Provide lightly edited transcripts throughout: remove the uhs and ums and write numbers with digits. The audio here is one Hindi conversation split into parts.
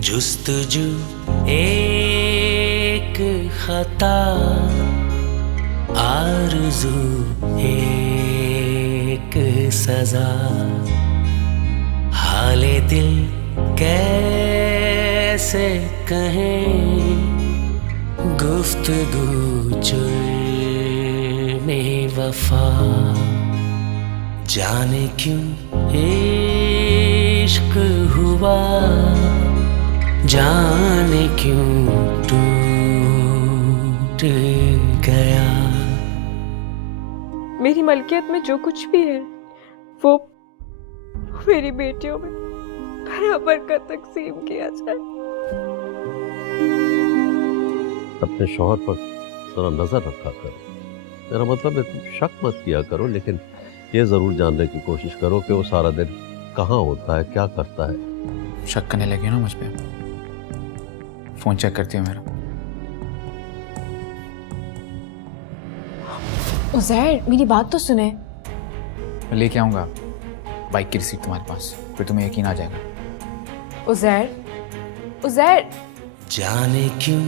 जुस्तजू एक खता, आरज़ू एक सजा, हाले दिल कैसे कहें, गुफ्तगू जुर्मे वफा, जाने क्यों इश्क हुआ, जाने क्यों टूट गया। मेरी मलकियत में जो कुछ भी है वो मेरी बेटियों में बराबर का तकसीम किया जाए। अपने शौहर पर जरा नजर रखा करो। मेरा मतलब है तुम शक मत किया करो, लेकिन ये जरूर जानने की कोशिश करो कि वो सारा दिन कहाँ होता है, क्या करता है। शक करने लगी हो ना मुझ पे? फोन चेक करती हो मेरा? उज़ैर, मेरी बात तो सुने। मैं लेके आऊंगा बाइक की रिसीट तुम्हारे पास, फिर तुम्हें यकीन आ जाएगा। उज़ैर, उज़ैर, जाने क्यों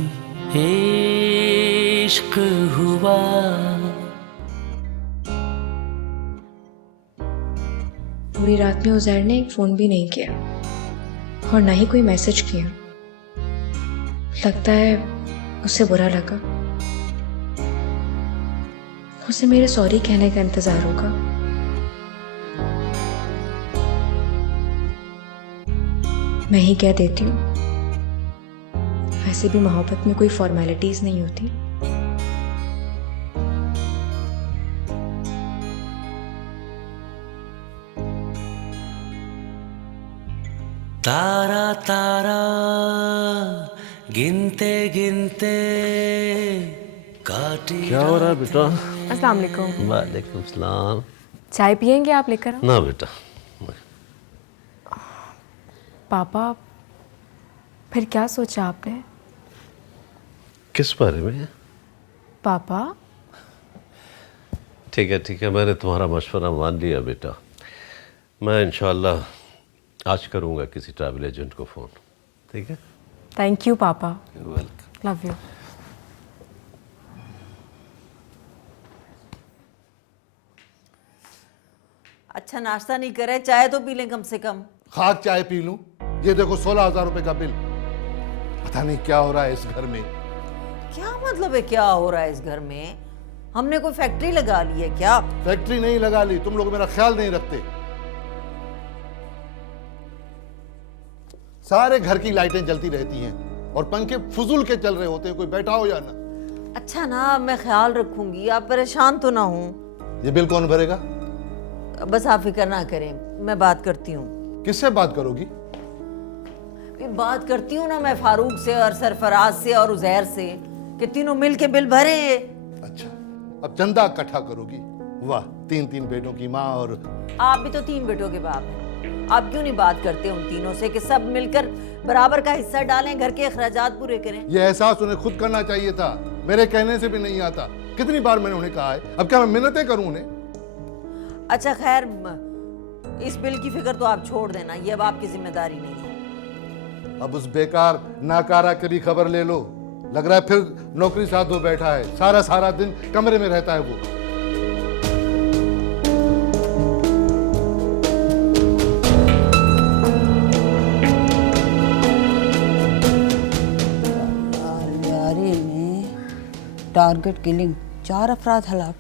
इश्क हुआ, पूरी रात में उज़ैर ने एक फ़ोन भी नहीं किया और ना ही कोई मैसेज किया। लगता है उसे बुरा लगा। उसे मेरे सॉरी कहने का इंतज़ार होगा। मैं ही कह देती हूँ। वैसे भी मोहब्बत में कोई फॉर्मेलिटीज़ नहीं होती। तारा तारा गिनते गिनते काटे। क्या हो रहा है बेटा? अस्सलाम वालेकुम। वालेकुम सलाम। चाय पियेंगे आप? लेकर आओ। ना बेटा। पापा, फिर क्या सोचा आपने? किस बारे में? पापा, ठीक है, मैंने तुम्हारा मशवरा मान लिया बेटा। मैं इंशाल्लाह आज करूँगा किसी ट्रैवल एजेंट को फ़ोन। ठीक है? थैंक यू पापा। वेलकम। Love you. अच्छा नाश्ता नहीं करे, चाय तो पी लें कम से कम। खाक चाय पी लूं? ये देखो 16,000 रुपए का बिल। पता नहीं क्या हो रहा है इस घर में। क्या मतलब है क्या हो रहा है इस घर में? हमने कोई फैक्ट्री लगा ली है क्या? फैक्ट्री नहीं लगा ली, तुम लोग मेरा ख्याल नहीं रखते। सारे घर की लाइटें जलती रहती हैं और पंखे फुजुल के चल रहे होते हैं। कोई बैठा हो या ना। अच्छा ना, मैं ख्याल रखूंगी, आप परेशान तो ना हो। ये बिल कौन भरेगा? बस आप फिक्र ना करें, मैं बात करती हूँ। किससे बात करोगी? बात करती हूँ ना मैं फारूक से और सरफराज से और उजैर से कि तीनों मिल के बिल भरे। अच्छा, अब चंदा इकट्ठा करोगी? वाह, 3 बेटों की माँ। और आप भी तो 3 बेटों के बाप हैं। आप क्यों नहीं बात करते उन तीनों से कि सब मिलकर बराबर का हिस्सा डालें, घर के अखराजात पूरे करें? ये एहसास उन्हें खुद करना चाहिए था, मेरे कहने से भी नहीं आता। कितनी बार मैंने उन्हें कहा है, अब क्या मैं मिन्नतें करूं उन्हें? अच्छा खैर, इस बिल की फिक्र तो आप छोड़ देना, ये अब आपकी जिम्मेदारी नहीं है। अब उस बेकार नाकारा की भी खबर ले लो। लग रहा है फिर नौकरी साथ हो बैठा है, सारा दिन कमरे में रहता है वो। यारी में टारगेट किलिंग, 4 अफराद हलाक।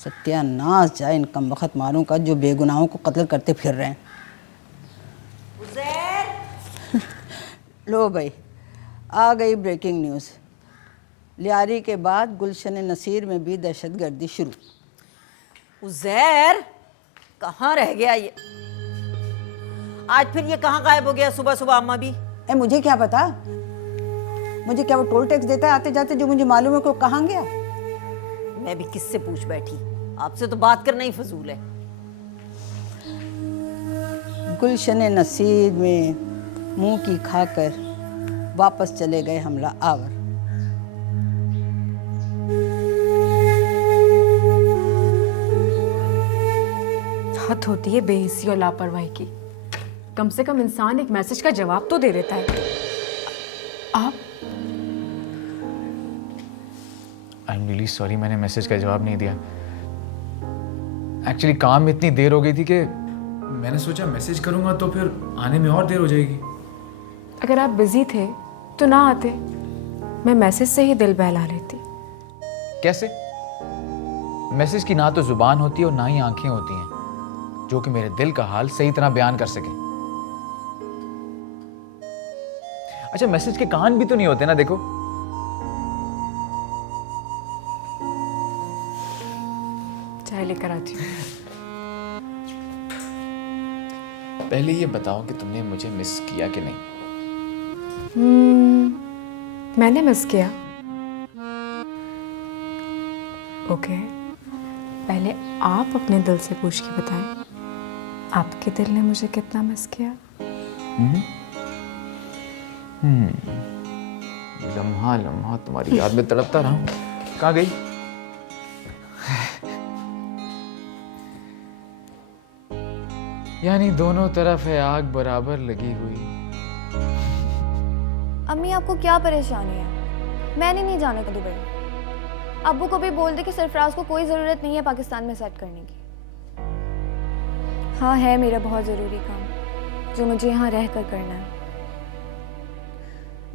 सत्यानाश जाए इन कम वक्त मारों का जो बेगुनाहों को कत्ल करते फिर रहे हैं। लो भाई, आ गई ब्रेकिंग न्यूज़। लियारी के बाद गुलशन नसीर में भी दहशतगर्दी शुरू। उज़ैर कहाँ रह गया ये? आज फिर ये कहाँ गायब हो गया सुबह सुबह? अम्मा भी मुझे क्या पता? मुझे क्या वो टोल टैक्स देता है आते जाते जो मुझे मालूम है कि वो कहाँ गया? मैं भी किससे पूछ बैठी, आपसे तो बात करना ही फजूल है। गुलशन नसीर में मुंह की खाकर वापस चले गए हमला आवर। हद होती है बेहिस्सी और लापरवाही की। कम से कम इंसान एक मैसेज का जवाब तो दे देता है। आप आई एम रियली सॉरी, मैंने मैसेज का जवाब नहीं दिया। एक्चुअली काम में इतनी देर हो गई थी कि मैंने सोचा मैसेज करूंगा तो फिर आने में और देर हो जाएगी। अगर आप बिजी थे तो ना आते, मैं मैसेज से ही दिल बहला लेती। कैसे? मैसेज की ना तो जुबान होती है और ना ही आंखें होती हैं जो कि मेरे दिल का हाल सही तरह बयान कर सके। अच्छा, मैसेज के कान भी तो नहीं होते ना, देखो। चाय लेकर आती हूँ। पहले ये बताओ कि तुमने मुझे मिस किया कि नहीं? मैंने मिस किया। ओके, पहले आप अपने दिल से पूछ के बताएं, आपके दिल ने मुझे कितना मिस किया? लम्हा लम्हा तुम्हारी याद में तड़पता रहा हूं। कहाँ गई? यानी दोनों तरफ है आग बराबर लगी हुई। अम्मी, आपको क्या परेशानी है? मैंने नहीं जाने का दुबई। अब्बू को भी बोल दे कि सरफराज को कोई ज़रूरत नहीं है पाकिस्तान में सेट करने की। हाँ, है मेरा बहुत ज़रूरी काम जो मुझे यहाँ रह कर करना है।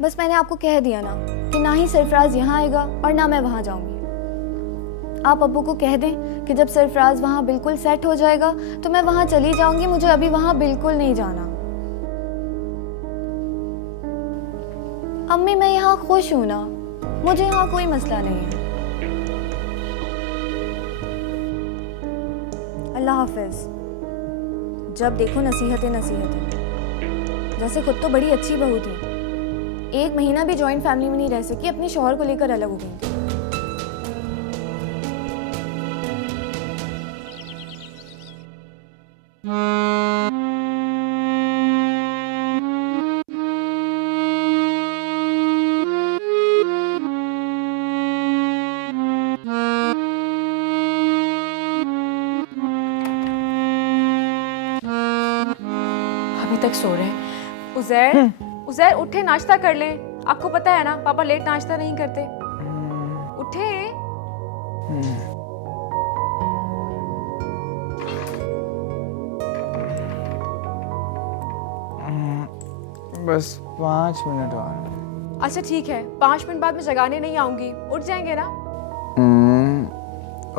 बस मैंने आपको कह दिया ना कि ना ही सरफराज यहाँ आएगा और ना मैं वहाँ जाऊँगी। आप अब्बू को कह दें कि जब सरफराज वहाँ बिल्कुल सेट हो जाएगा तो मैं वहाँ चली जाऊँगी। मुझे अभी वहाँ बिल्कुल नहीं जाना। अम्मी, मैं यहाँ खुश हूँ ना, मुझे यहाँ कोई मसला नहीं है। अल्लाह हाफिज। जब देखो नसीहतें नसीहतें। जैसे खुद तो बड़ी अच्छी बहू थी, 1 महीना भी जॉइंट फैमिली में नहीं रह सकी, अपने शौहर को लेकर अलग हो गई थी। अभी तक सो रहे हैं। उज़ैर उठे, नाश्ता कर लें। आपको पता है ना, पापा लेट नाश्ता नहीं करते। उठे। बस 5 मिनट और। अच्छा ठीक है, 5 मिनट बाद मैं जगाने नहीं आऊंगी। उठ जाएंगे ना?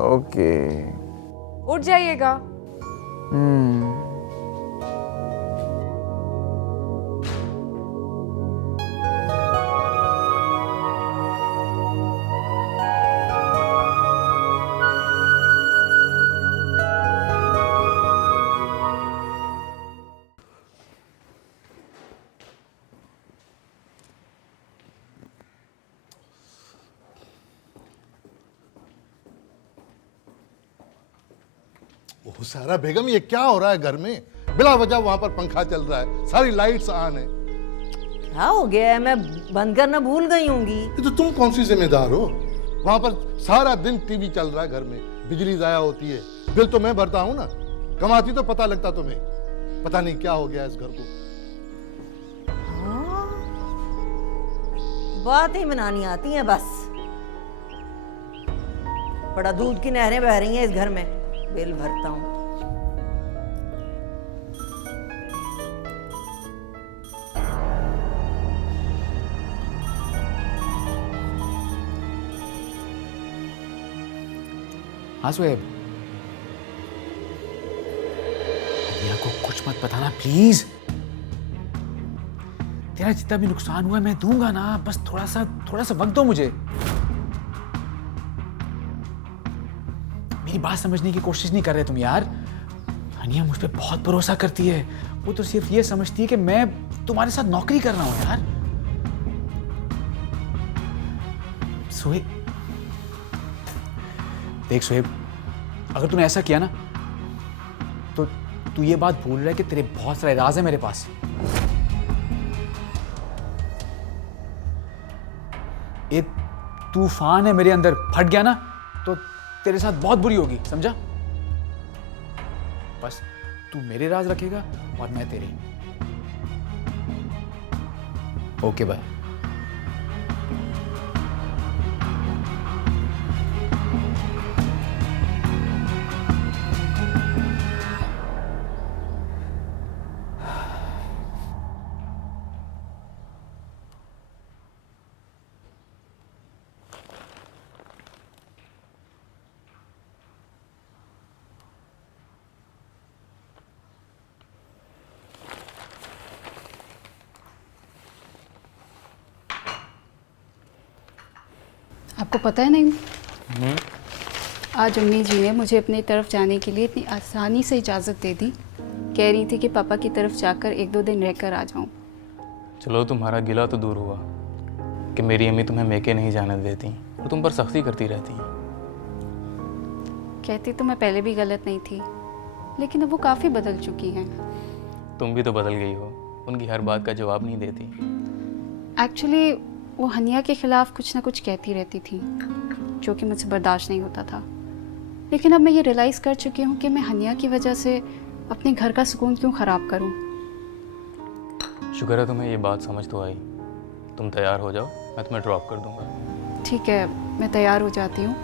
ओके। उठ जाइएगा। ओह सारा बेगम, ये क्या हो रहा है घर में? बिला वजह वहां पर पंखा चल रहा है, सारी लाइट्स ऑन है। क्या हो गया है? मैं बंद करना भूल गई होंगी। ये तो तुम कौन सी जिम्मेदार हो? वहां पर सारा दिन टीवी चल रहा है, घर में बिजली जाया होती है, बिल तो मैं भरता हूं ना। कमाती तो पता लगता तुम्हें। पता नहीं क्या हो गया इस घर को। बात ही बनानी आती है बस। बड़ा दूध की नहरें बह रही हैं इस घर में। बिल भरता हूं। हाँ सुहेब, दुनिया को कुछ मत बताना प्लीज। तेरा जितना भी नुकसान हुआ मैं दूंगा ना, बस थोड़ा सा वक्त दो मुझे। मेरी बात समझने की कोशिश नहीं कर रहे तुम यार। हनिया मुझ पे बहुत भरोसा करती है। वो तो सिर्फ ये समझती है कि मैं तुम्हारे साथ नौकरी कर रहा हूं यार। सुहेब, देख सुहेब, अगर तूने ऐसा किया ना तो तू ये बात भूल रहा है कि तेरे बहुत सारे राज है मेरे पास। एक तूफान है मेरे अंदर, फट गया ना तो तेरे साथ बहुत बुरी होगी, समझा? बस तू मेरे राज रखेगा और मैं तेरे। Okay bye. आपको पता है नहीं, आज अम्मी जी ने मुझे अपनी तरफ जाने के लिए इतनी आसानी से इजाज़त दे दी। कह रही थी कि पापा की तरफ जाकर 1-2 दिन रहकर आ जाऊं। चलो तुम्हारा गिला तो दूर हुआ कि मेरी अम्मी तुम्हें मेके नहीं जाने देती और तुम पर सख्ती करती रहती हैं। कहती तो मैं पहले भी गलत नहीं थी, लेकिन अब वो काफ़ी बदल चुकी हैं। तुम भी तो बदल गई हो, उनकी हर बात का जवाब नहीं देती। एक्चुअली वो हनिया के ख़िलाफ़ कुछ ना कुछ कहती रहती थी, जो कि मुझसे बर्दाश्त नहीं होता था। लेकिन अब मैं ये रियलाइज़ कर चुकी हूँ कि मैं हनिया की वजह से अपने घर का सुकून क्यों ख़राब करूँ। शुक्र है तुम्हें ये बात समझ तो आई। तुम तैयार हो जाओ, मैं तुम्हें ड्रॉप कर दूंगा। ठीक है, मैं तैयार हो जाती हूँ।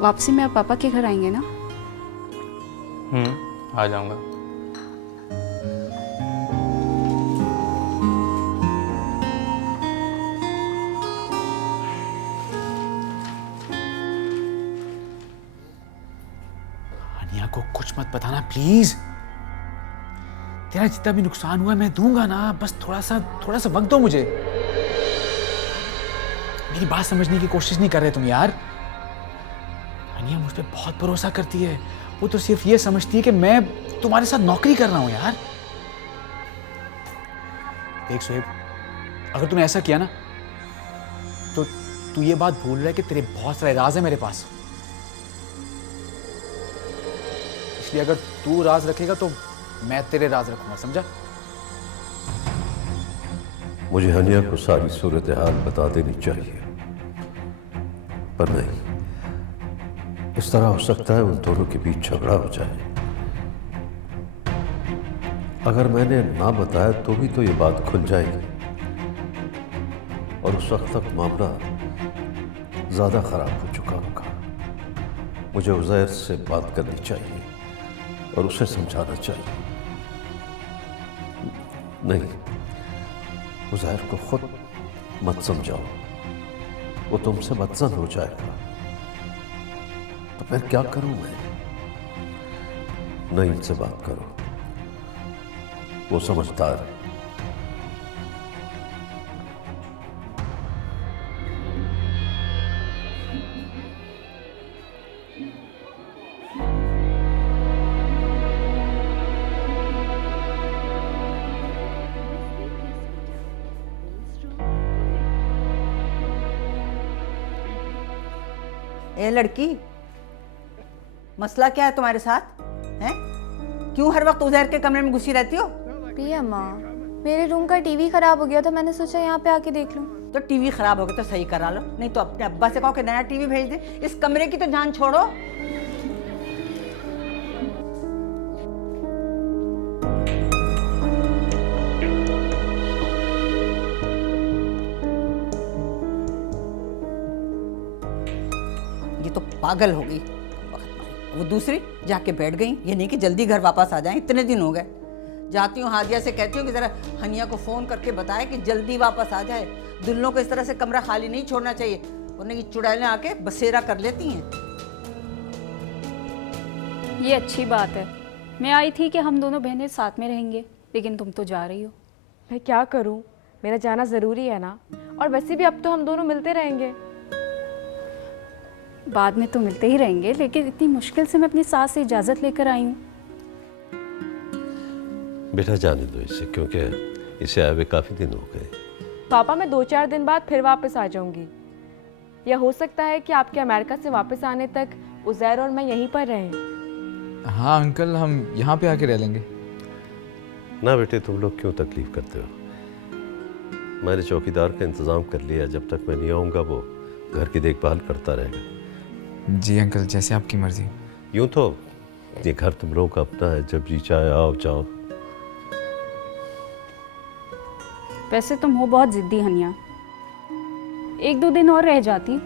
वापसी में आप पापा के घर आएंगे ना? आ जाऊँगा। हनिया को कुछ मत बताना प्लीज। तेरा जितना भी नुकसान हुआ मैं दूंगा ना, बस थोड़ा सा वक्त दो मुझे। मेरी बात समझने की कोशिश नहीं कर रहे तुम यार। हनिया मुझ पे बहुत भरोसा करती है, वो तो सिर्फ ये समझती है कि मैं तुम्हारे साथ नौकरी कर रहा हूं यार। देख सोहेब, अगर तूने ऐसा किया ना तो तू ये बात भूल रहा है कि तेरे बहुत सारे राज है मेरे पास। इसलिए अगर तू राज रखेगा तो मैं तेरे राज रखूंगा, समझा? मुझे हनिया को सारी सूरत हाल बता देनी चाहिए, पर नहीं, इस तरह हो सकता है उन दोनों के बीच झगड़ा हो जाए। अगर मैंने ना बताया तो भी तो ये बात खुल जाएगी और उस वक्त तक मामला ज्यादा खराब हो चुका होगा। मुझे उज़ैर से बात करनी चाहिए और उसे समझाना चाहिए। नहीं, उज़ैर को खुद मत समझाओ, वो तुमसे बदजन हो जाएगा। तो फिर क्या करूं मैं? नहीं, इनसे बात करो, वो समझदार है। ए लड़की, मसला क्या है तुम्हारे साथ? हैं? क्यों हर वक्त उज़ैर के कमरे में घुसी रहती हो? पिया माँ, मेरे रूम का टीवी खराब हो गया था, मैंने सोचा यहाँ पे आके देख लूँ। तो टीवी खराब हो गया तो सही करा लो, नहीं तो अपने अब्बा से कहो कि नया टीवी भेज दे। इस कमरे की तो जान छोड़ो। ये तो पागल हो गई। वो दूसरी जाके बैठ गई, ये नहीं कि जल्दी घर वापस आ जाएं, इतने दिन हो गए। जाती हूँ हादिया से कहती हूँ कि ज़रा हनिया को फ़ोन करके बताए कि जल्दी वापस आ जाए। दुल्हनों को इस तरह से कमरा खाली नहीं छोड़ना चाहिए, वरना ये चुड़ैलें आके बसेरा कर लेती हैं। ये अच्छी बात है, मैं आई थी कि हम दोनों बहनें साथ में रहेंगे, लेकिन तुम तो जा रही हो। मैं क्या करूं, मेरा जाना ज़रूरी है ना। और वैसे भी अब तो हम दोनों मिलते रहेंगे। बाद में तो मिलते ही रहेंगे, लेकिन इतनी मुश्किल से मैं अपनी सास से इजाज़त लेकर आई हूँ। बेटा जाने दो इसे, क्योंकि इसे आए हुए काफ़ी दिन हो गए। पापा, मैं 2-4 दिन बाद फिर वापस आ जाऊंगी। या हो सकता है कि आपके अमेरिका से वापस आने तक उज़ैर और मैं यहीं पर रहें। हाँ अंकल, हम यहाँ पे आके रह लेंगे। ना बेटे, तुम लोग क्यों तकलीफ करते हो? मैंने चौकीदार का इंतज़ाम कर लिया, जब तक मैं नहीं आऊँगा वो घर की देखभाल करता रहेगा। जी अंकल, जैसे आपकी मर्जी। यूँ तो ये घर तुम लोगों का अपना है, जब जी चाहे आओ जाओ। वैसे तुम हो बहुत ज़िद्दी हनिया, 1-2 दिन और रह जाती।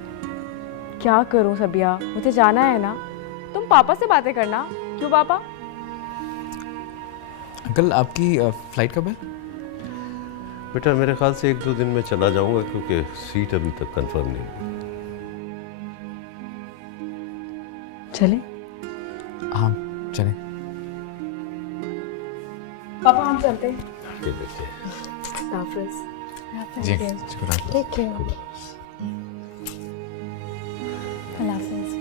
क्या करूं सबिया, मुझे जाना है ना। तुम पापा से बातें करना। क्यों पापा? अंकल आपकी फ्लाइट कब है? बेटा मेरे ख्याल से 1-2 दिन में चला जाऊंगा, क्योंकि सीट अभी तक कंफर्म नहीं हुई। चले? हाँ चलें। पापा हम चलते हैं। ये देखिए। हाफिज। जी शुक्र। Take care. अल्लाह हाफिज़।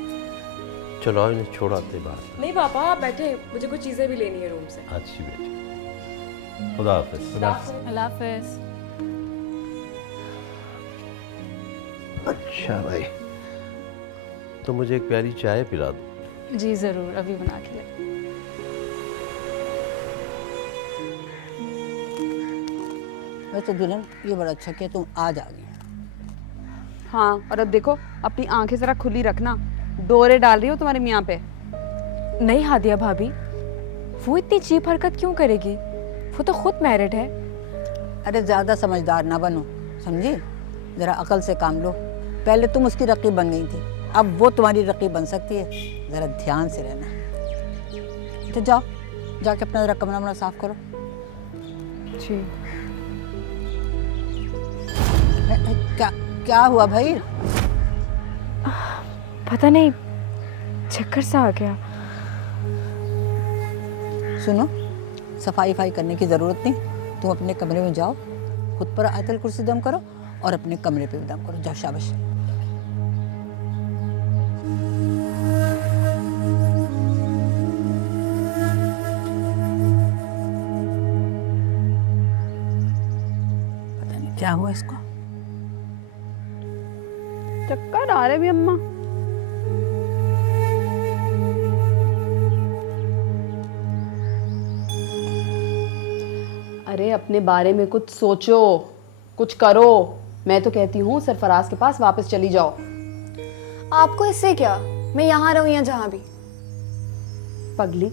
चलो आओ, इन्हें छोड़ आते बाहर। नहीं पापा आप बैठे, मुझे कुछ चीजें भी लेनी है रूम से। अच्छी बेटी, खुदा हाफिज। अल्लाह हाफिज़। अच्छा भाई, तो मुझे एक प्यारी चाय पिला दो। जी ज़रूर, अभी बना के ले। वैसे दुल्हन ये बड़ा अच्छा किया तुम आज आ गई। हाँ, और अब देखो अपनी आंखें जरा खुली रखना, डोरे डाल रही हो तुम्हारे मियाँ पे। नहीं हादिया भाभी, वो इतनी चीप हरकत क्यों करेगी? वो तो खुद मैरिड है। अरे ज़्यादा समझदार ना बनो, समझी? ज़रा अकल से काम लो। पहले तुम उसकी रकीब बन गई थी, अब वो तुम्हारी रकीब बन सकती है। ज़रा ध्यान से रहना। तो जाओ, जाके अपना ज़रा कमरा वमरा साफ करो। जी। क्या क्या हुआ भाई? पता नहीं, चक्कर सा आ गया। सुनो, सफाई फाई करने की ज़रूरत नहीं। तुम अपने कमरे में जाओ, खुद पर आयतल कुर्सी दम करो और अपने कमरे पे भी दम करो। जाओ, शाबाश। पता नहीं क्या हुआ इसको। चक्कर आ रहे भी अम्मा। अरे अपने बारे में कुछ सोचो, कुछ करो। मैं तो कहती हूँ सरफराज के पास वापस चली जाओ। आपको इससे क्या, मैं यहाँ रहूँ या जहाँ भी। पगली,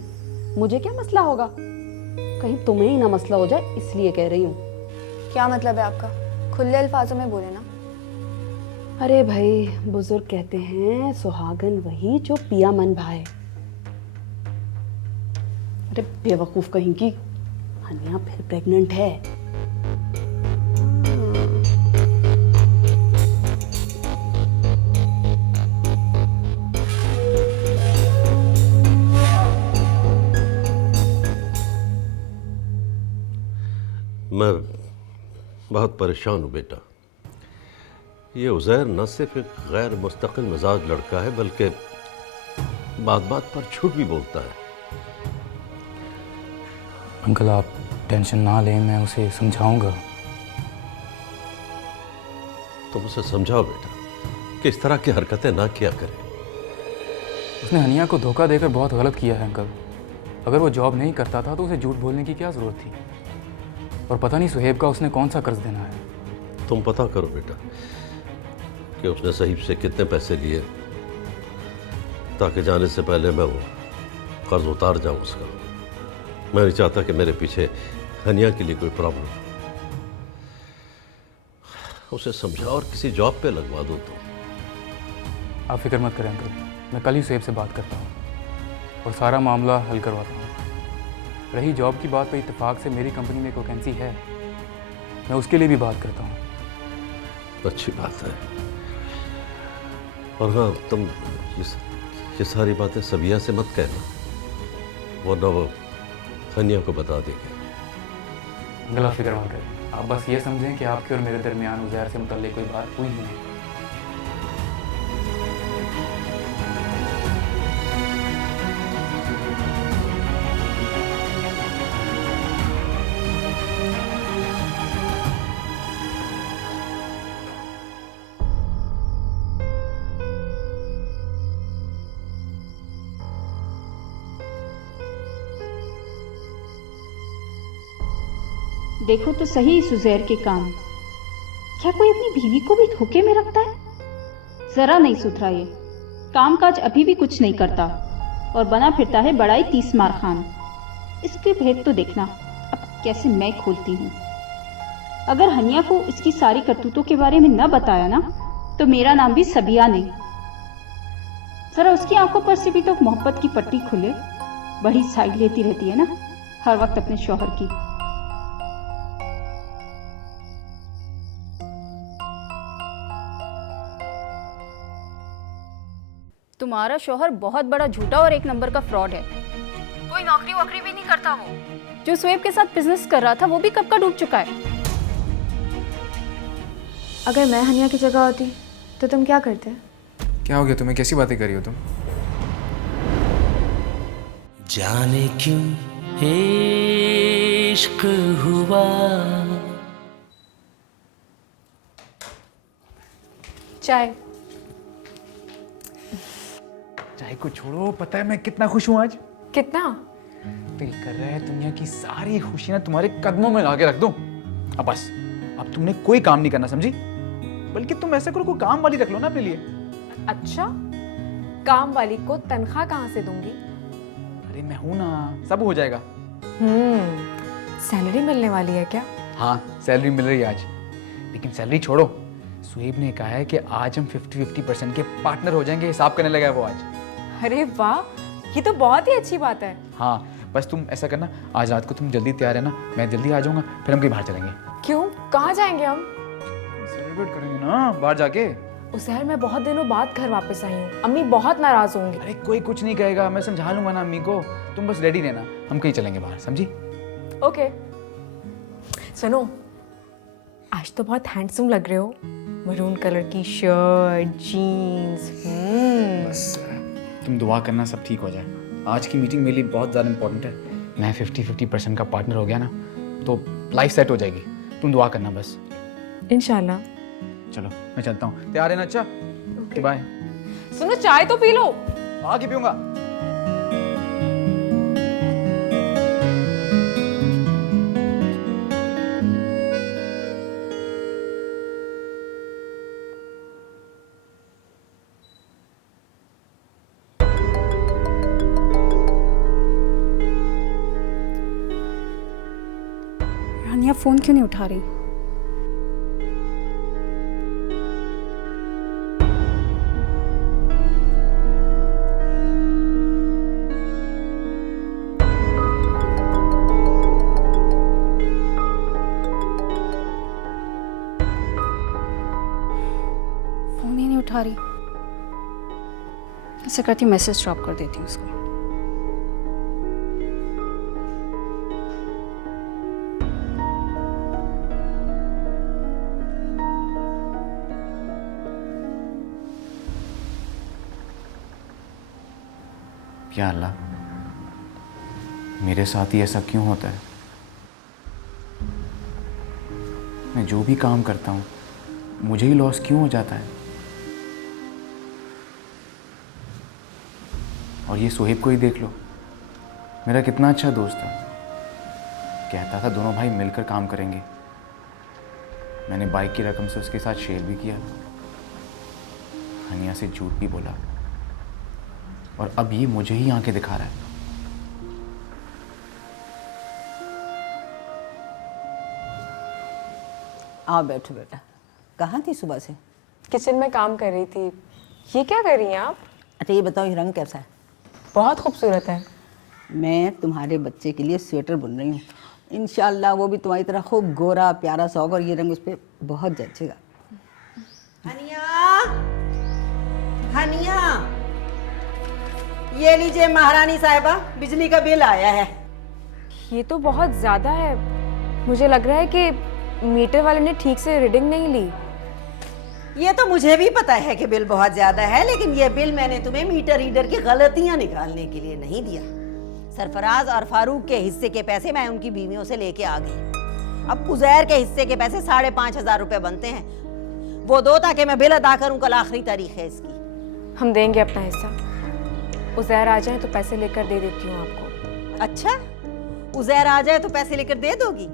मुझे क्या मसला होगा? कहीं तुम्हें ही ना मसला हो जाए, इसलिए कह रही हूँ। क्या मतलब है आपका? खुले अल्फाजों में बोले ना। अरे भाई, बुजुर्ग कहते हैं सुहागन वही जो पिया मन भाए। अरे बेवकूफ कहीं की, हनिया फिर प्रेग्नेंट है। मैं बहुत परेशान हूँ बेटा। ये उज़ैर न सिर्फ एक गैर मुस्तकिल मिजाज लड़का है, बल्कि बात बात पर झूठ भी बोलता है। अंकल आप टेंशन ना लें, मैं उसे समझाऊंगा। तुम उसे समझाओ बेटा कि इस तरह की हरकतें ना किया करे। उसने हनिया को धोखा देकर बहुत गलत किया है अंकल। अगर वो जॉब नहीं करता था तो उसे झूठ बोलने की क्या ज़रूरत थी? और पता नहीं सुहेब का उसने कौन सा कर्ज देना है। तुम पता करो बेटा कि उसने सहीब से कितने पैसे लिए, ताकि जाने से पहले मैं वो कर्ज उतार जाऊं उसका। मैं नहीं चाहता कि मेरे पीछे हनिया के लिए कोई प्रॉब्लम हो। उसे समझाओ और किसी जॉब पे लगवा दो। तो आप फिक्र मत करें अंकल, मैं कल ही सुहेब से बात करता हूँ और सारा मामला हल करवाता हूँ। रही जॉब की बात, तो इत्तेफाक से मेरी कंपनी में एक वैकेंसी है, मैं उसके लिए भी बात करता हूँ। अच्छी बात है। और हाँ, तुम ये सारी बातें सबिया से मत कहना, वरना वो हनिया को बता देगी। अंकल आप फिक्र मत करें, आप बस ये समझें कि आपके और मेरे दरमियान उज़ैर से मुतल्लिक़ कोई बात हुई ही नहीं। देखो तो सही सुजैर के काम, क्या कोई अपनी बीवी को भी धोखे में रखता है? जरा नहीं सुधरा ये, कामकाज अभी भी कुछ नहीं करता और बना फिरता है बड़ाई 30 मार खान। इसके भेद तो देखना अब कैसे मैं खोलती हूँ। अगर हनिया को इसकी सारी करतूतों के बारे में न बताया ना तो मेरा नाम भी सबिया नहीं। जरा उसकी आंखों पर से भी तो मोहब्बत की पट्टी खुले। बड़ी साइड लेती रहती है ना हर वक्त अपने शौहर की। तुम्हारा शौहर बहुत बड़ा झूठा और एक नंबर का फ्रॉड है। कोई नौकरी वोकरी भी नहीं करता। वो जो सुहेब के साथ बिजनेस कर रहा था वो भी कब का डूब चुका है। अगर मैं हनिया की जगह होती तो तुम क्या करते? क्या हो गया तुम्हें? कैसी बातें कर रही हो तुम? जाने क्यों इश्क हुआ। चाय। चाय को छोड़ो, पता है मैं कितना खुश हूँ आज। कितना? दिल कर रहा है दुनिया की सारी खुशियां तुम्हारे कदमों में लाके रख दूं। अब बस, अब तुमने कोई काम नहीं करना, समझी? बल्कि तुम ऐसा करो, कोई काम वाली रख लो ना अपने लिए। अच्छा, काम वाली को तनख्वाह कहाँ से दूंगी? अरे मैं हूं ना, सब हो जाएगा। सैलरी मिलने वाली है क्या? हाँ, सैलरी मिल रही है आज। लेकिन सैलरी छोड़ो, सुहेब ने कहा है कि आज हम 50-50% के पार्टनर हो जाएंगे। हिसाब करने लगा है वो आज। अरे वाह, ये तो बहुत ही अच्छी बात है। हाँ, बस तुम ऐसा करना, आज रात को तुम जल्दी तैयार है ना, मैं जल्दी आ जाऊंगा, फिर हम कहीं बाहर चलेंगे। क्यों? कहाँ जाएंगे हम? सेलिब्रेट करेंगे ना बाहर जाके। उज़ैर, मैं बहुत दिनों बाद घर वापस आई हूँ, अम्मी बहुत नाराज होंगी। अरे कोई कुछ नहीं कहेगा, मैं समझा लूंगा ना अम्मी को। तुम बस रेडी रहना, हम कहीं चलेंगे बाहर, समझी? ओके। सुनो, आज तो बहुत हैंडसम लग रहे हो। मरून कलर की शर्ट, जीन्स। बस तुम दुआ करना सब ठीक हो जाए। आज की मीटिंग मेरे लिए बहुत ज़्यादा इंपॉर्टेंट है। मैं 50-50% का पार्टनर हो गया ना तो लाइफ सेट हो जाएगी। तुम दुआ करना बस। इंशाल्लाह। चलो मैं चलता हूँ, तैयार है ना? अच्छा, बाय। सुनो, चाय तो पी लो। आगे पीऊंगा। हनिया फोन क्यों नहीं उठा रही? फोन ही नहीं उठा रही। ऐसा करती हूँ, मैसेज ड्रॉप कर देती हूँ उसको। या अल्लाह, मेरे साथ ही ऐसा क्यों होता है? मैं जो भी काम करता हूँ मुझे ही लॉस क्यों हो जाता है? और ये सुहेब को ही देख लो, मेरा कितना अच्छा दोस्त था। कहता था दोनों भाई मिलकर काम करेंगे। मैंने बाइक की रकम से उसके साथ शेयर भी किया, हनिया से झूठ भी बोला, और अब ये मुझे ही आंखें दिखा रहा है। आओ बैठो बेटा। कहाँ थी सुबह से? किचन में काम कर रही थी। ये क्या कर रही हैं आप? अच्छा ये बताओ, ये रंग कैसा है? बहुत खूबसूरत है। मैं तुम्हारे बच्चे के लिए स्वेटर बुन रही हूँ। इंशाल्लाह वो भी तुम्हारी तरह खूब गोरा प्यारा सा होगा और ये रंग उस पर बहुत जचेगा। हनिया, हनिया, ये लीजिए महारानी साहिबा, बिजली का बिल आया है। ये तो बहुत ज़्यादा है। मुझे लग रहा है कि मीटर वाले ने ठीक से रीडिंग नहीं ली। ये तो मुझे भी पता है कि बिल बहुत ज्यादा है, लेकिन ये बिल मैंने तुम्हें मीटर रीडर की गलतियां निकालने के लिए नहीं दिया। सरफराज और फारूक के हिस्से के पैसे मैं उनकी बीवियों से लेके आ गई। अब उज़ैर के हिस्से के पैसे 5,500 रुपए बनते हैं, वो दो ताकि मैं बिल अदा करूं। कल आखिरी तारीख है इसकी। हम देंगे अपना हिस्सा। उज़ैर आ जाए तो पैसे लेकर दे देती हूँ आपको। अच्छा, उज़ैर आ जाए तो पैसे लेकर दे दोगी?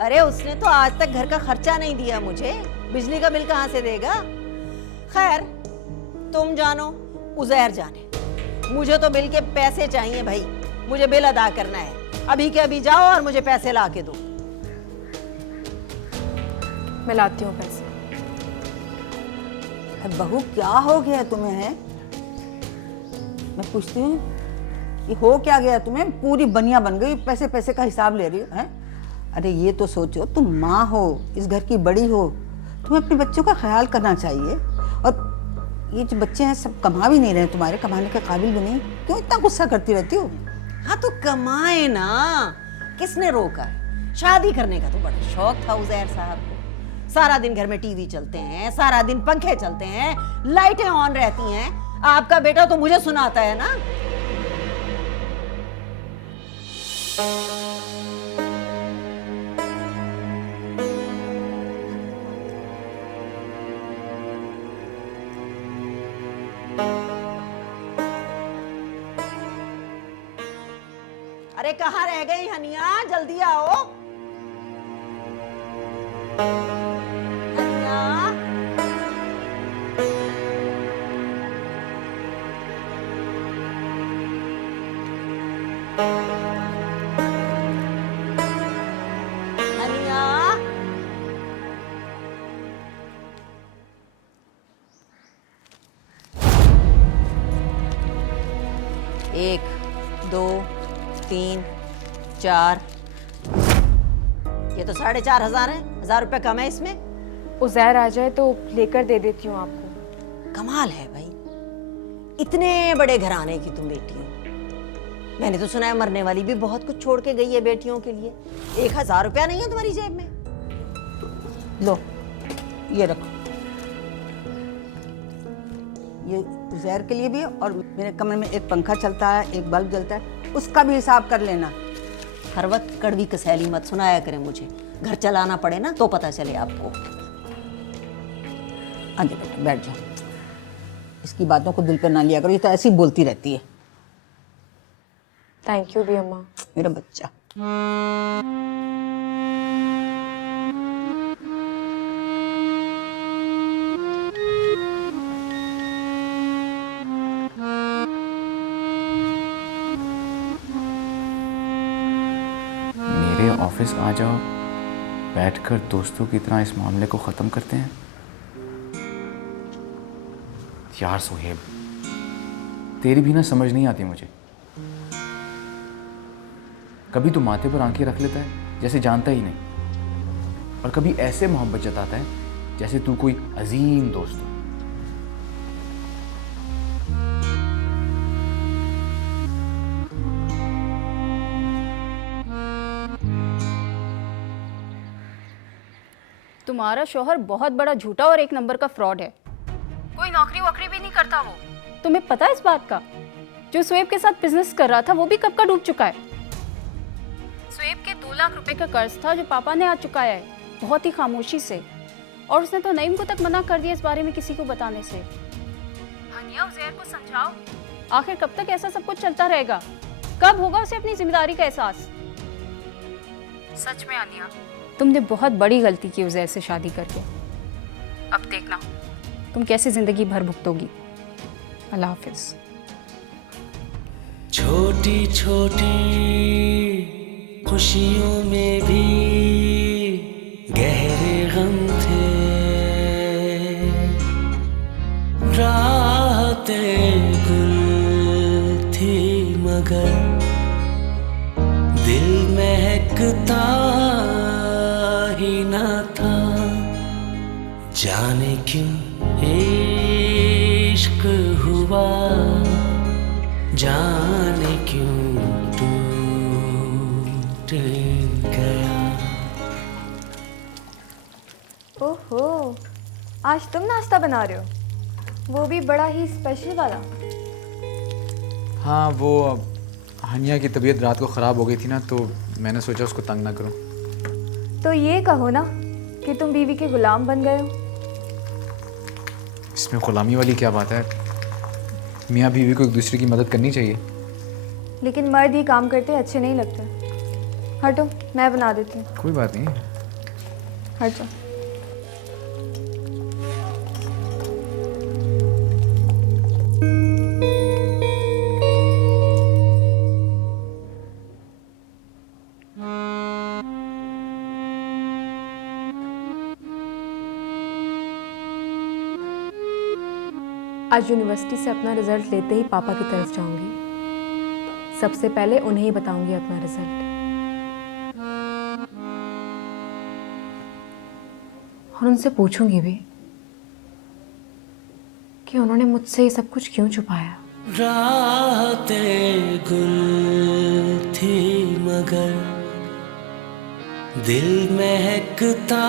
अरे उसने तो आज तक घर का खर्चा नहीं दिया मुझे, बिजली का बिल कहाँ से देगा? खैर तुम जानो, उज़ैर जाने, मुझे तो बिल के पैसे चाहिए भाई। मुझे बिल अदा करना है। अभी के अभी जाओ और मुझे पैसे ला के दो। मैं लाती हूँ पैसे। बहू क्या हो गया तुम्हें है? मैं पूछती हूँ कि हो क्या गया तुम्हें? पूरी बनिया बन गई, पैसे पैसे का हिसाब ले रही हो हैं? अरे ये तो सोचो, तुम माँ हो, इस घर की बड़ी हो, तुम्हें अपने बच्चों का ख्याल करना चाहिए। और ये जो बच्चे हैं सब कमा भी नहीं रहे, तुम्हारे कमाने के काबिल भी नहीं, क्यों इतना गुस्सा करती रहती हो? हाँ तो कमाए ना, किसने रोका है? शादी करने का तो बड़ा शौक था उजैर साहब को। सारा दिन घर में टीवी चलते हैं, सारा दिन पंखे चलते हैं, लाइटें ऑन रहती हैं। आपका बेटा तो मुझे सुनाता है ना। अरे कहाँ रह गई हनिया? जल्दी आओ। हनिया, हनिया, 1 2 3 4, ये तो 4,500 है। 1,000 रुपये कम है इसमें। उज़ैर आ जाए तो लेकर दे देती हूँ आपको। कमाल है भाई, इतने बड़े घराने की तुम बेटी हो। मैंने तो सुना है मरने वाली भी बहुत कुछ छोड़ के गई है बेटियों के लिए। 1,000 रुपया नहीं है तुम्हारी जेब में? लो ये रखो, ये उज़ैर के लिए भी है, और मेरे कमरे में एक पंखा चलता है, एक बल्ब जलता है, उसका भी हिसाब कर लेना। हर वक्त कड़वी कसैली मत सुनाया करें मुझे, घर चलाना पड़े ना तो पता चले आपको। आगे बेटा बैठ जाओ, इसकी बातों को दिल पर ना लिया करो, ये तो ऐसी बोलती रहती है। थैंक यू भी अम्मा। मेरा बच्चा। मेरे ऑफिस आ जाओ, बैठकर दोस्तों की तरह इस मामले को ख़त्म करते हैं। यार सुहेब, तेरी भी ना समझ नहीं आती मुझे। कभी तू माथे पर आंखें रख लेता है जैसे जानता ही नहीं, और कभी ऐसे मोहब्बत जताता है जैसे तू कोई अजीम दोस्त हो। तुम्हारा शौहर बहुत बड़ा झूठा और एक नंबर का फ्रॉड है। कोई नौकरी वोकरी भी नहीं करता वो। तुम्हें पता है इस बात का? जो स्वेब के साथ बिजनेस कर रहा था वो भी कब का डूब चुका है। स्वेब के 2 लाख रुपए का कर्ज था जो पापा ने आज चुकाया है, बहुत ही खामोशी से। और उसने तो नईम को तक मना कर दिया इस बारे में किसी को बताने से। हनिया, उज़ैर को समझाओ, आखिर कब तक ऐसा सब कुछ चलता रहेगा? कब होगा उसे अपनी जिम्मेदारी का एहसास? सच में हनिया, तुमने बहुत बड़ी गलती की उज़ैर से शादी करके। अब देखना तुम कैसे जिंदगी भर भुगतोगी। अल्लाह हाफिज। छोटी छोटी खुशियों में भी गहरे गम थे, रातें गुल थी मगर दिल महकता ही ना था। जाने क्यों इश्क हुआ, जाने क्यों टूट गया। ओहो, आज तुम नाश्ता बना रहे हो, वो भी बड़ा ही स्पेशल वाला। हाँ, वो हनिया की तबीयत रात को ख़राब हो गई थी ना, तो मैंने सोचा उसको तंग ना करूं। तो ये कहो ना कि तुम बीवी के गुलाम बन गए हो। इसमें गुलामी वाली क्या बात है? मियाँ बीवी को एक दूसरे की मदद करनी चाहिए। लेकिन मर्द ही काम करते अच्छे नहीं लगते। हटो, मैं बना देती हूँ। कोई बात नहीं। हट जाओ। आज यूनिवर्सिटी से अपना रिजल्ट लेते ही पापा की तरफ जाऊंगी। सबसे पहले उन्हें ही बताऊंगी अपना रिजल्ट, और उनसे पूछूंगी भी कि उन्होंने मुझसे ये सब कुछ क्यों छुपाया। रातें गुल थी मगर दिल महकता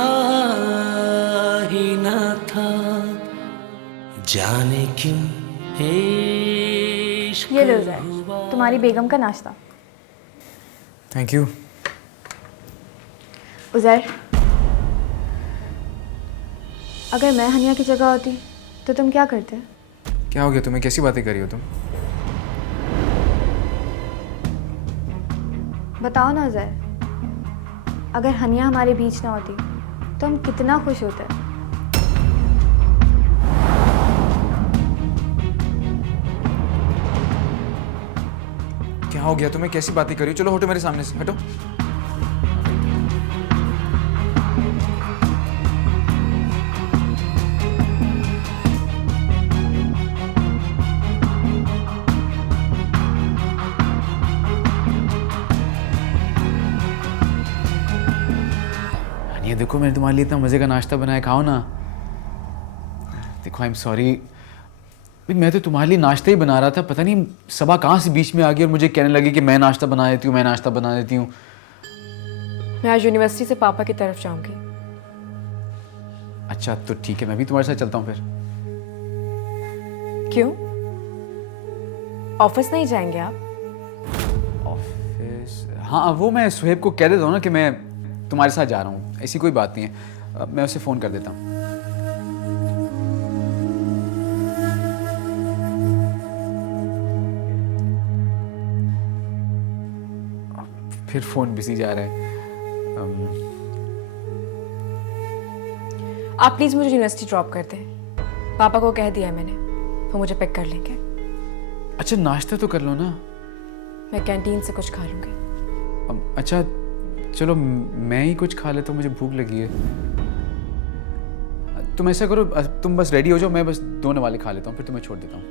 ही न था, जाने क्यों इश्क ये लो ज़ैर, तुम्हारी बेगम का नाश्ता। Thank you. उज़ैर, अगर मैं हनिया की जगह होती तो तुम क्या करते? क्या हो गया तुम्हें? कैसी बातें कर रही हो तुम? बताओ ना उज़ैर, अगर हनिया हमारे बीच ना होती तो हम कितना खुश होते। क्या हो गया तुम्हें? कैसी बातें कर रही हो? चलो हटो मेरे सामने से, हटो। ये देखो मैंने तुम्हारे लिए इतना मज़े का नाश्ता बनाया, खाओ ना। देखो आई एम सॉरी, मैं तो तुम्हारे लिए नाश्ता ही बना रहा था, पता नहीं सबा कहाँ से बीच में आ गई और मुझे कहने लगी कि मैं नाश्ता बना देती हूँ, मैं नाश्ता बना देती हूँ। मैं आज यूनिवर्सिटी से पापा की तरफ जाऊंगी। अच्छा तो ठीक है, मैं भी तुम्हारे साथ चलता हूँ फिर। क्यों? ऑफिस नहीं जाएंगे आप? ऑफिस? हाँ वो मैं सुहेब को कह देता हूँ ना कि मैं तुम्हारे साथ जा रहा हूँ, ऐसी कोई बात नहीं है, मैं उसे फ़ोन कर देता हूँ। फिर फ़ोन बिजी जा रहा है। आप प्लीज़ मुझे यूनिवर्सिटी ड्रॉप कर दें, पापा को कह दिया है मैंने, वो मुझे पिक कर लेंगे। अच्छा नाश्ता तो कर लो ना। मैं कैंटीन से कुछ खा लूँगी। अच्छा चलो मैं ही कुछ खा लेता हूँ, मुझे भूख लगी है। तुम ऐसा करो, तुम बस रेडी हो जाओ, मैं बस 2 नवाले खा लेता हूँ, फिर तुम्हें छोड़ देता हूँ।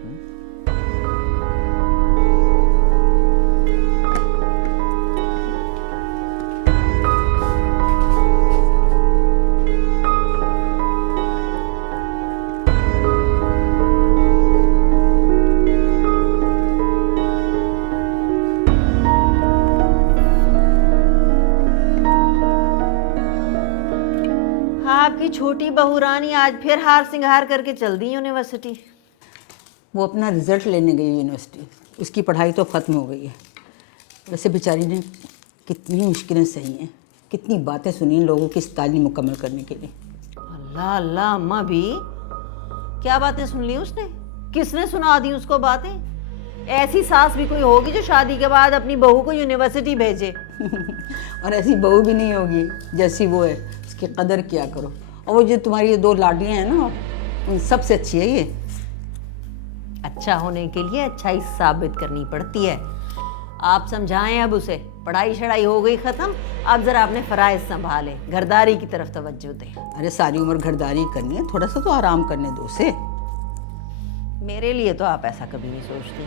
आपकी छोटी बहू रानी आज फिर हार सिंगार करके चल दी यूनिवर्सिटी। वो अपना रिजल्ट लेने गई यूनिवर्सिटी, उसकी पढ़ाई तो ख़त्म हो गई है। वैसे बेचारी ने कितनी मुश्किलें सही हैं, कितनी बातें सुनी इन लोगों की इस तालीम मुकम्मल करने के लिए। अल्लाह अल्लाह, अम्मा भी क्या बातें सुन ली उसने? किसने सुना दी उसको बातें? ऐसी सास भी कोई होगी जो शादी के बाद अपनी बहू को यूनिवर्सिटी भेजे? और ऐसी बहू भी नहीं होगी जैसी वो है, उसकी कदर किया करो। और वो जो तुम्हारी ये 2 लाडलियाँ हैं ना, उन सबसे अच्छी है ये। अच्छा होने के लिए अच्छाई साबित करनी पड़ती है। आप समझाएं अब उसे, पढ़ाई शढ़ाई हो गई ख़त्म, अब ज़रा अपने फ़राइज़ संभाले, घरदारी की तरफ तवज्जो दें। अरे सारी उम्र घरदारी करनी है, थोड़ा सा तो आराम करने दो उसे। मेरे लिए तो आप ऐसा कभी नहीं सोचती।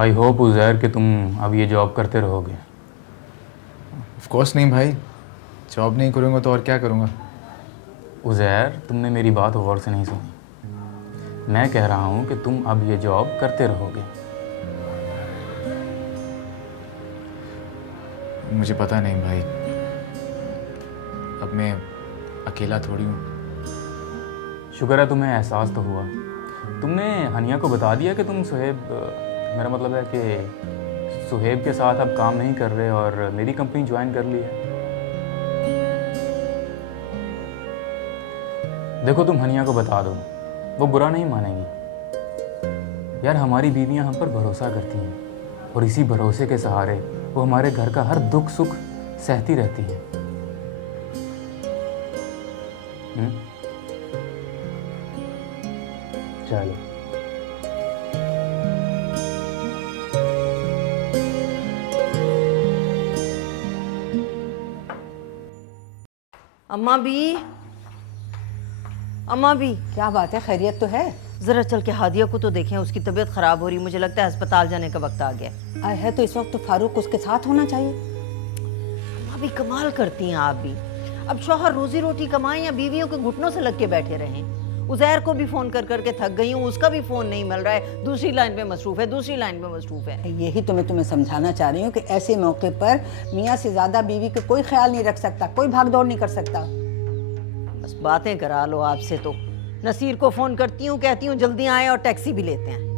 आई होप उज़ैर कि तुम अब ये जॉब करते रहोगे। ऑफ कोर्स नहीं भाई, जॉब नहीं करूँगा तो और क्या करूँगा। उज़ैर तुमने मेरी बात गौर से नहीं सुनी। मैं कह रहा हूँ कि तुम अब ये जॉब करते रहोगे। मुझे पता नहीं भाई, अब मैं अकेला थोड़ी हूँ। शुक्र है तुम्हें एहसास तो हुआ। तुमने हनिया को बता दिया कि तुम सुहेब, मेरा मतलब है कि सुहेब के साथ अब काम नहीं कर रहे और मेरी कंपनी ज्वाइन कर ली है। देखो तुम हनिया को बता दो, वो बुरा नहीं मानेगी। यार हमारी बीवियां हम पर भरोसा करती हैं और इसी भरोसे के सहारे वो हमारे घर का हर दुख सुख सहती रहती हैं। चलो अम्मा भी, अम्मा भी। क्या बात है, खैरियत तो है? जरा चल के हादिया को तो देखें, उसकी तबीयत खराब हो रही, मुझे लगता है अस्पताल जाने का वक्त आ गया। आए है तो इस वक्त तो फारूक उसके साथ होना चाहिए। अम्मा भी कमाल करती हैं आप भी। अब शौहर रोजी रोटी कमाएं या बीवियों के घुटनों से लग के बैठे रहें। उज़ैर को भी फोन कर करके थक गई हूँ, उसका भी फोन नहीं मिल रहा है, दूसरी लाइन पे मसरूफ है, दूसरी लाइन पे मसरूफ है। यही तो मैं तुम्हें समझाना चाह रही हूँ कि ऐसे मौके पर मियाँ से ज्यादा बीवी का कोई ख्याल नहीं रख सकता, कोई भागदौड़ नहीं कर सकता। बस बातें करा लो आपसे तो। नसीर को फोन करती हूँ, कहती हूँ जल्दी आए और टैक्सी भी लेते हैं।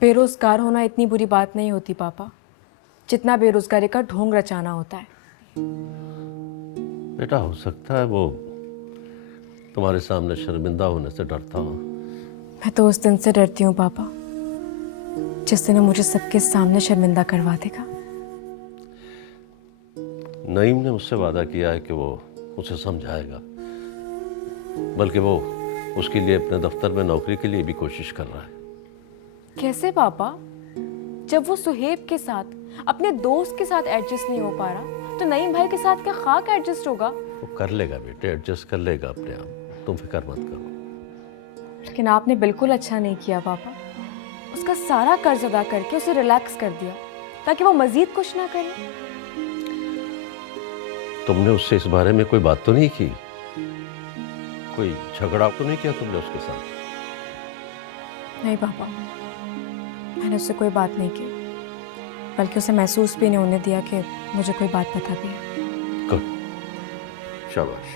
बेरोजगार होना इतनी बुरी बात नहीं होती पापा, जितना बेरोजगारी का ढोंग रचाना होता है। बेटा हो सकता है वो तुम्हारे सामने शर्मिंदा होने से डरता हो। मैं तो उस दिन से डरती हूँ पापा, जिस दिन वो मुझे सबके सामने शर्मिंदा करवा देगा। नईम ने मुझसे वादा किया है कि वो उसे समझाएगा, बल्कि वो उसके लिए अपने दफ्तर में नौकरी के लिए भी कोशिश कर रहा है। कैसे पापा? जब वो सुहेब के साथ, अपने दोस्त के साथ एडजस्ट नहीं हो पा रहा, तो नईम भाई के साथ क्या खाक एडजस्ट होगा? वो कर लेगा बेटे, एडजस्ट कर लेगा अपने आप, तुम फिक्र मत करो। लेकिन आपने बिल्कुल अच्छा नहीं किया पापा, उसका सारा कर्ज अदा करके उसे रिलैक्स कर दिया ताकि वो मजीद कुछ ना करे। तुमने उससे इस बारे में कोई बात तो नहीं की? कोई झगड़ा तो नहीं किया तुमने उसके साथ? नहीं पापा, मैंने उससे कोई बात नहीं की, बल्कि उसे महसूस भी नहीं होने दिया कि मुझे कोई बात पता भी है। गुड, शाबाश,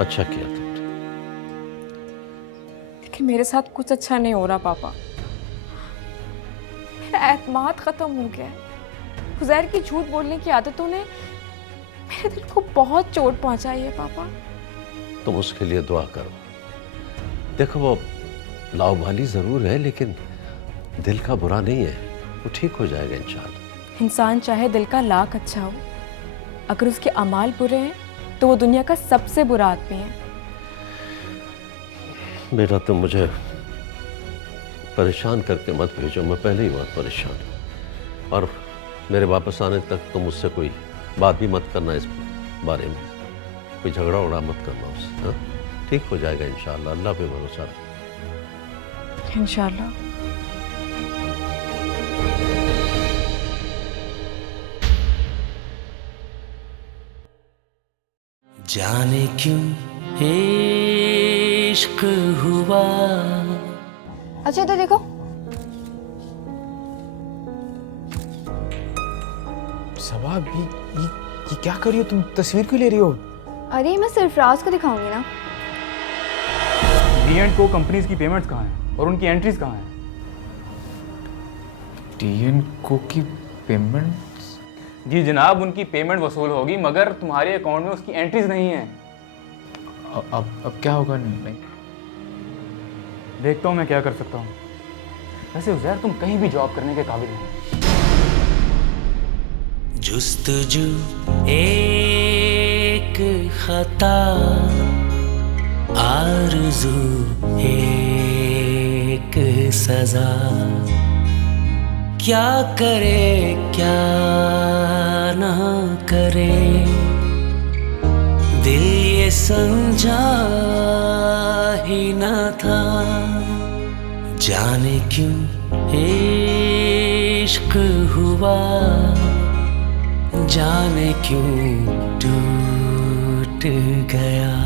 अच्छा किया तुमने। लेकिन मेरे साथ कुछ अच्छा नहीं हो रहा पापा, मेरा एतमाद खत्म हो गया है। उज़ैर की झूठ बोलने की आदतों ने मेरे दिल को बहुत चोट पहुंचाई है पापा। तुम उसके लिए दुआ करो। देखो वो लाउबाली जरूर है, लेकिन दिल का बुरा नहीं है, वो ठीक हो जाएगा इंशाल्लाह। इंसान चाहे दिल का लाख अच्छा हो, अगर उसके अमाल बुरे हैं तो वो दुनिया का सबसे बुरा आदमी है। बेटा तुम मुझे परेशान करके मत भेजो, मैं पहले ही बहुत परेशान हूँ। और मेरे वापस आने तक तुम मुझसे कोई बात भी मत करना इस बारे में, कोई झगड़ा उगड़ा मत करना उससे। हाँ, ठीक हो जाएगा इंशाल्लाह, अल्लाह पे भरोसा रखो। इंशाल्लाह। जाने क्यों इश्क हुआ। अच्छा तो देखो, सबा ये क्या कर रही हो तुम? तस्वीर क्यों ले रही हो? अरे मैं सरफराज को दिखाऊंगी ना। डी एंड को कंपनीज की पेमेंट्स कहाँ हैं और उनकी एंट्रीज कहाँ हैं? डी एंड को की पेमेंट? जी जनाब, उनकी पेमेंट वसूल होगी, मगर तुम्हारे अकाउंट में उसकी एंट्रीज नहीं है। अब क्या होगा? नहीं देखता हूँ मैं क्या कर सकता हूँ। वैसे उज़ैर तुम कहीं भी जॉब करने के काबिल नहीं। जुस्तजू एक खता, आरज़ू एक सजा। क्या करे क्या ना करे, दिल ये समझा ही ना था। जाने क्यों इश्क हुआ, जाने क्यों टूट गया।